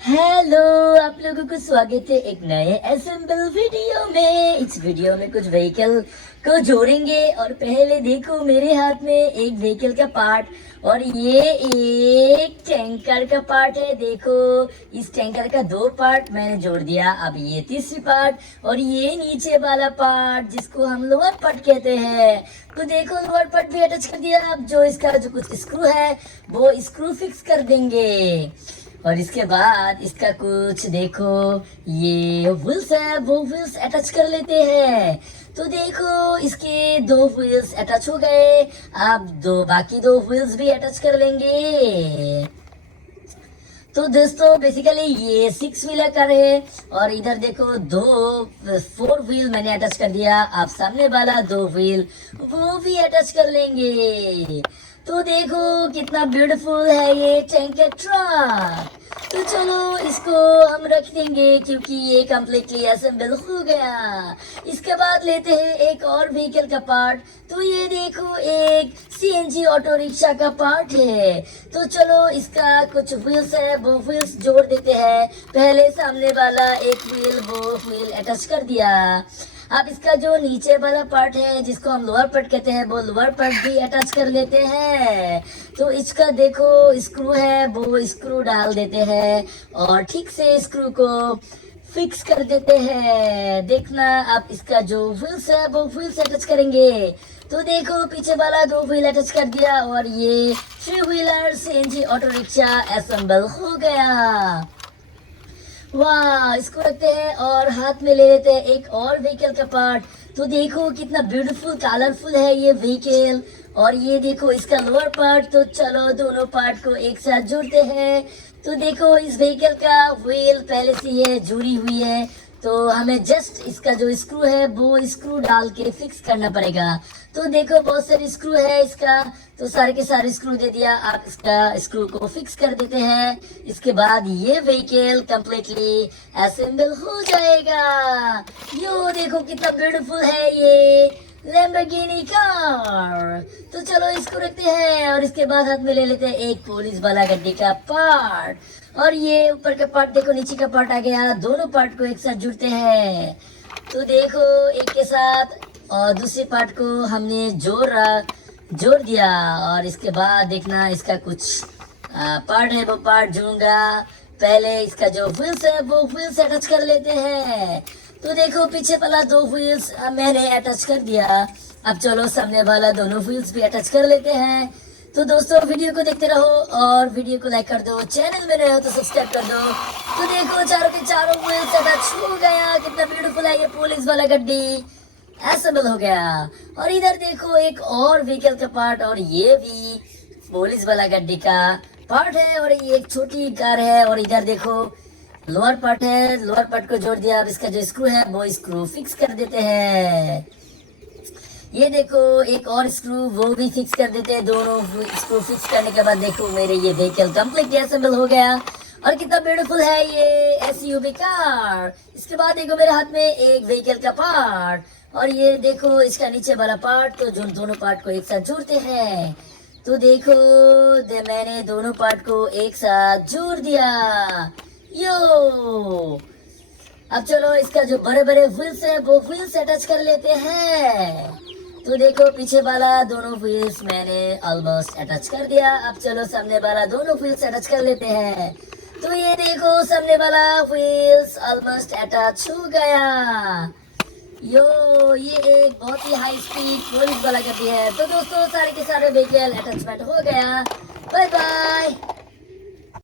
Hello, आप लोगों को स्वागत है एक नए असेंबल वीडियो में। इस वीडियो में कुछ व्हीकल को जोड़ेंगे और पहले देखो मेरे हाथ में एक व्हीकल का पार्ट और ये एक टैंकर का पार्ट है। देखो इस टैंकर का दो पार्ट मैंने जोड़ दिया। अब ये तीसरी पार्ट और ये नीचे वाला पार्ट जिसको हम लोअर पार्ट कहते हैं, तो देखो लोअर पार्ट भी अटैच कर दिया। अब जो इसका जो कुछ स्क्रू है वो स्क्रू फिक्स कर देंगे और इसके बाद इसका कुछ देखो ये व्हील्स है वो व्हील्स अटैच कर लेते हैं। तो देखो इसके दो व्हील्स अटैच हो गए। अब बाकी दो व्हील्स भी अटैच कर लेंगे। तो दोस्तों बेसिकली ये 6 व्हीलर का है और इधर देखो 4 व्हील मैंने अटैच कर दिया। आप सामने वाला 2 व्हील वो भी अटैच कर लेंगे। तो देखो कितना ब्यूटीफुल है ये टैंकर ट्रक। तो चलो इसको हम रख देंगे क्योंकि ये कम्प्लीटली असेंबल हो गया। इसके बाद लेते हैं एक और व्हीकल का पार्ट। तो ये देखो एक सीएनजी ऑटो रिक्शा का पार्ट है। तो चलो इसका कुछ व्हील्स है वो व्हील्स जोड़ देते हैं। पहले सामने वाला एक व्हील वो व्हील अटैच कर दिया। अब इसका जो नीचे वाला पार्ट है जिसको हम लोअर पार्ट कहते हैं वो लोअर पार्ट भी अटैच कर लेते हैं। तो इसका देखो स्क्रू है वो स्क्रू डाल देते हैं और ठीक से स्क्रू को फिक्स कर देते हैं। देखना अब इसका जो व्हील्स है वो व्हील्स अटैच करेंगे। तो देखो पीछे वाला 2 व्हील अटैच कर दिया और ये 3 wheeler CNG auto rickshaw assemble हो गया। वाह, इसको रखते हैं और हाथ में ले लेते हैं एक और व्हीकल का पार्ट। तो देखो कितना ब्यूटीफुल कलरफुल है ये व्हीकल और ये देखो इसका लोअर पार्ट। तो चलो दोनों पार्ट को एक साथ जोड़ते हैं। तो देखो इस व्हीकल का व्हील पहले से ये जुड़ी हुई है तो हमें जस्ट इसका जो स्क्रू है वो स्क्रू डाल के फिक्स करना पड़ेगा। तो देखो बहुत सारे स्क्रू है इसका, तो सारे के सारे स्क्रू दे दिया। आप इसका स्क्रू को फिक्स कर देते हैं। इसके बाद ये व्हीकल कंप्लीटली असेंबल हो जाएगा। यो देखो कितना ब्यूटीफुल है ये लैम्बोर्गिनी कार। तो चलो इसको रखते हैं और इसके बाद हाथ में ले लेते हैं एक पुलिस वाला गड्डी का पार्ट और ये ऊपर का पार्ट देखो नीचे का पार्ट आ गया। दोनों पार्ट को एक साथ जुड़ते हैं। तो देखो एक के साथ और दूसरे पार्ट को हमने जोड़ दिया और इसके बाद देखना इसका कुछ पार्ट है वो पार्ट जोड़ूंगा। पहले इसका जो व्हील्स है वो व्हील्स अटैच कर लेते हैं। तो देखो पीछे वाला 2 व्हील्स मैंने अटैच कर दिया। अब चलो सामने वाला दोनों व्हील्स भी अटैच कर लेते हैं। तो दोस्तों वीडियो को देखते रहो और वीडियो को लाइक कर दो। चैनल में नए हो तो सब्सक्राइब कर दो। तो देखो चारों के चारों व्हील्स अटैच हो गया। कितना ब्यूटीफुल है ये पुलिस वाला गड्डी असेंबल हो गया। और इधर देखो एक और व्हीकल का पार्ट और ये भी पुलिस वाला गड्डी का पार्ट है और ये एक छोटी कार है। और इधर देखो लोअर पार्ट है, लोअर पार्ट को जोड़ दिया। अब इसका जो स्क्रू है वो स्क्रू फिक्स कर देते हैं। ये देखो एक और स्क्रू वो भी फिक्स कर देते हैं। दोनों स्क्रू फिक्स करने के बाद देखो मेरे ये व्हीकल कंप्लीट असेंबल हो गया। और कितना ब्यूटीफुल है ये एसयूवी कार। इसके बाद देखो मेरे हाथ में एक व्हीकल का पार्ट और ये देखो इसका नीचे वाला पार्ट। तो जो दोनों पार्ट को एक साथ जोड़ते हैं। तो देखो मैंने दोनों पार्ट को एक साथ जोड़ दिया। यो अब चलो इसका जो बड़े बड़े व्हील्स है वो व्हील्स अटैच कर लेते हैं। तो देखो पीछे वाला दोनों व्हील्स मैंने ऑलमोस्ट अटैच कर दिया। अब चलो सामने वाला दोनों व्हील्स अटैच कर लेते हैं। तो ये देखो सामने वाला व्हील्स ऑलमोस्ट अटैच हो गया। यो ये एक बहुत ही हाई स्पीड पुलिस वाला गड्डी है। तो दोस्तों सारे के सारे व्हीकल अटैचमेंट हो गया। Bye bye.